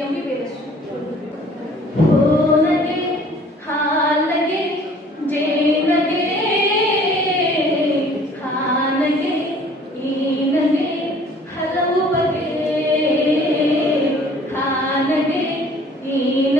MB Veeresh ಹಲವು ಬಗೆ ಹಾನಗೆ ಏನ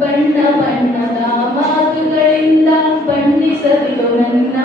ಬಣ್ಣ ಬಣ್ಣದ ಮಾತುಗಳಿಂದ ಬಣ್ಣಿಸದಿರೋ ನನ್ನ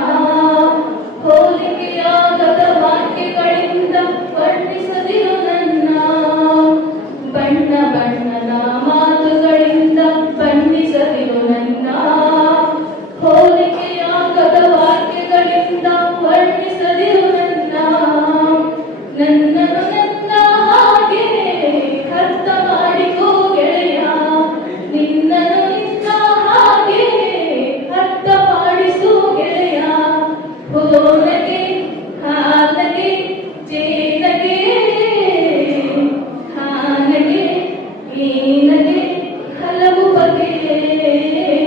Lord,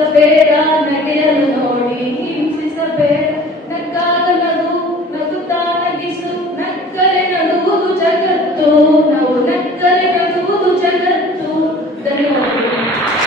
ಹಿಂಸಿಸಬೇಡ ನಡೆಯಲು ನೋಡಿ ಹಿಂಸಿಸಬೇಡ. ನಕ್ಕಾಗ ನಗು ನಗುತ್ತಾ ನಗಿಸು ನಕ್ಕರೆ ನಡುವುದು ಜಗತ್ತು.